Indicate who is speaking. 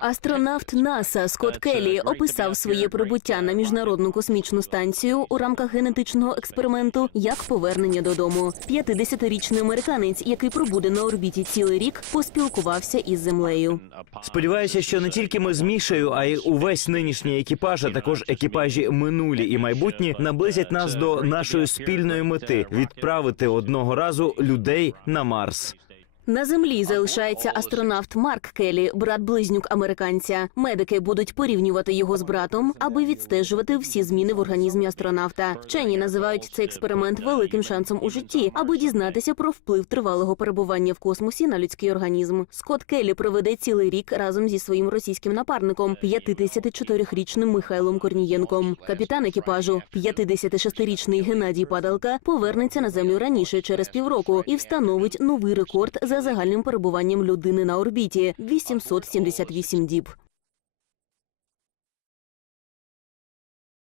Speaker 1: Астронавт НАСА Скотт Келлі описав своє прибуття на міжнародну космічну станцію у рамках генетичного експерименту як повернення додому. 50-річний американець, який пробуде на орбіті цілий рік, поспілкувався із землею.
Speaker 2: Сподіваюся, що не тільки ми з Мішею, а й увесь нинішній екіпаж, а також екіпажі минулі і майбутні наблизять нас до нашої спільної мети відправити одного разу людей на Марс.
Speaker 1: На землі залишається астронавт Марк Келлі, брат близнюк американця. Медики будуть порівнювати його з братом, аби відстежувати всі зміни в організмі астронавта. Вчені називають цей експеримент великим шансом у житті, аби дізнатися про вплив тривалого перебування в космосі на людський організм. Скотт Келлі проведе цілий рік разом зі своїм російським напарником, 54-річним Михайлом Корнієнком. Капітан екіпажу, 56-річний Геннадій Падалка, повернеться на землю раніше через півроку і встановить новий рекорд за загальним перебуванням людини на орбіті 878 діб.